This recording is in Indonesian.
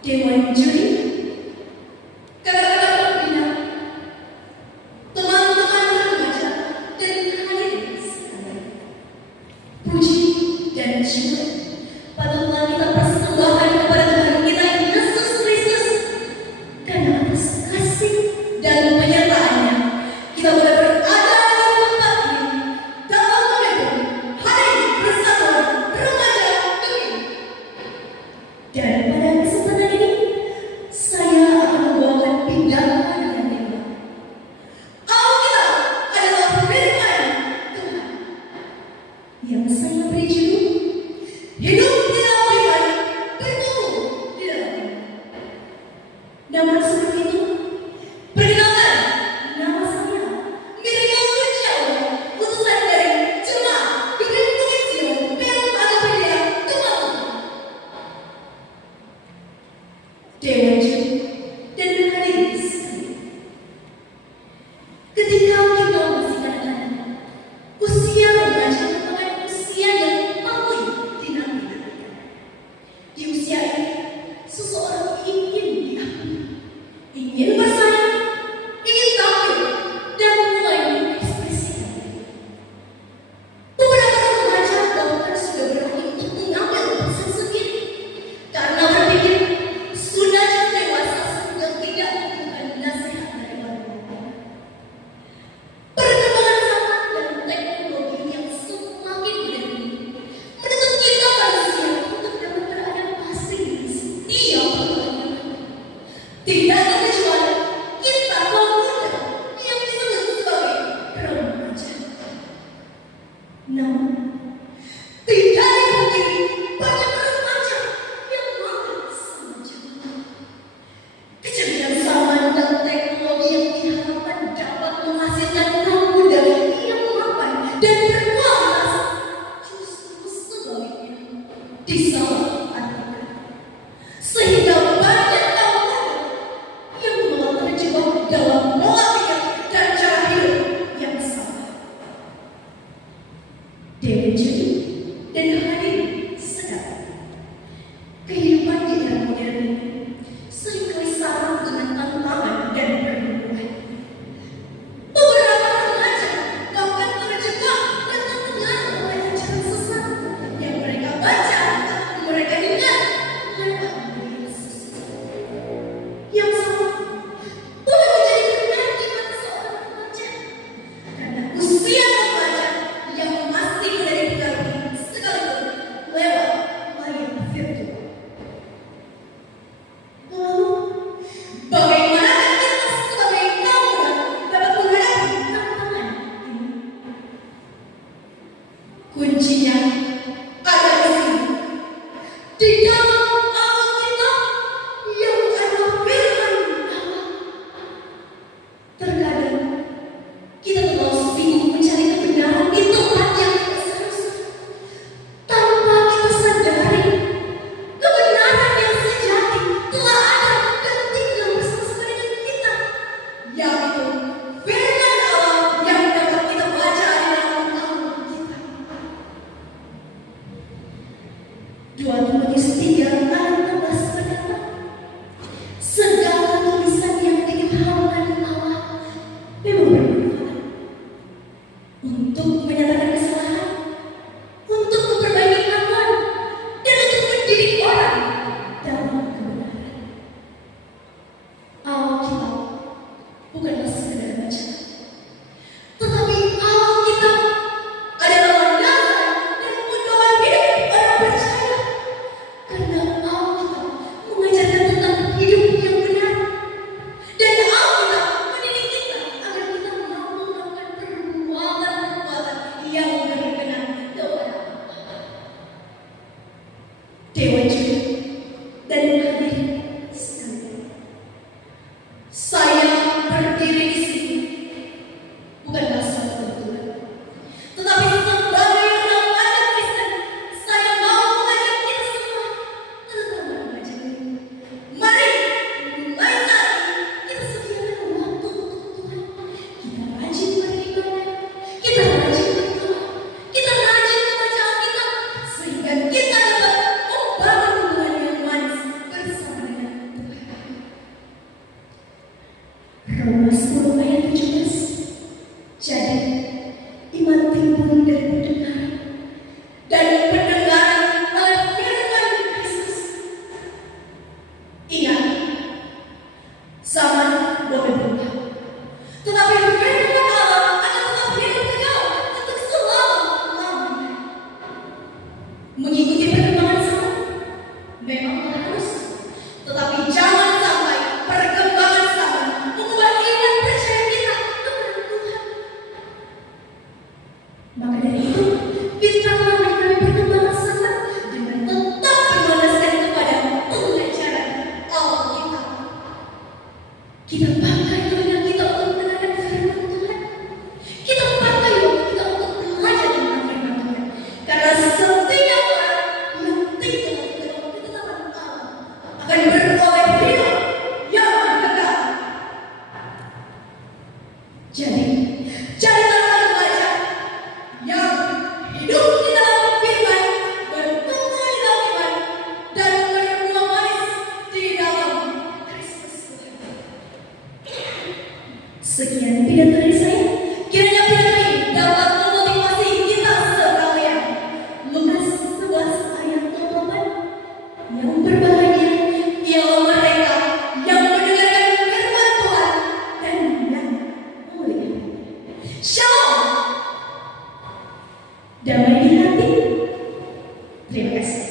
Dewan Juri, kakak-kakak pembina, teman-teman remaja, dan hadirin sekalian. Puji dan syukur patutlah kita persembahkan kepada Tuhan kita Yesus Kristus, karena atas kasih dan penyertaannya kita boleh berada di tempat ini dalam momentum Hari Persatuan Remaja Dunia. Dan pada kesempatan ini saya akan membawakan pindahan yang hebat. Alkitab adalah firman Tuhan yang saya beri judul Hidup di dalam firman, bertumbuh di dalam firman. Namun sebelum itu, perkenalkan, nama saya Miriam Kuncawa, utusan dari Jemaat Bukit Bukit Sion, Perum Agopedia, Tumalu. Dewan Juri dan hadirin sekalian, ketika kita masih kanak-kanak, usia remaja merupakan usia yang paling dinanti-nantikan. Di usia ini, seseorang ingin diakui, ingin bersaing, ingin tampil, dan mulai mengekspresikan diri. Beberapa remaja bahkan sudah berani untuk mengambil keputusan sendiri karena berpikir sudah dewasa sehingga tidak membutuhkan nasihat dari orang tua. Perkembangan zaman dan teknologi yang semakin berani menuntut kita manusia untuk dapat beradaptasi di setiap perkembangan. Tidak terkecuali kita kaum muda yang disebut sebagai remaja. Namun, tidak dipungkiri banyak remaja yang makin sama zaman. Kecemasan zaman dan teknologi yang diharapkan dapat menghasilkan kaum muda yang mapan dan berkualitas justru sebaliknya disalahartikan. Sehingga banyak kaum muda yang malah terjebak dalam pola pikir dan cara hidup yang salah. Dewan Juri dan hadirin sekalian, kehidupan di era modern ini seringkali syarat dengan tantangan dan pergumulan. Beberapa remaja bahkan terjebak dan terpengaruh oleh ajaran sesat yang mereka baca atau mereka dengar lewat media Kita pakai telinga kita untuk mendengarkan firman Tuhan. Kita pakai waktu kita untuk belajar tentang firman Tuhan. Karena setiap orang yang tinggal di dalam ketetapan Allah akan beroleh hidup yang kekal. Jadi, carilah remaja yang hidup di dalam firman, bertumbuh di dalam iman, dan berbuah manis di dalam Kristus Tuhan. Sekian pidato dari saya. Kiranya pidato ini dapat memotivasi kita sekalian mengasih 11 ayat topan yang berbahagia ialah mereka yang mendengarkan firman Tuhan dan yang mulia. Shalom. Damai di hati. Terima kasih.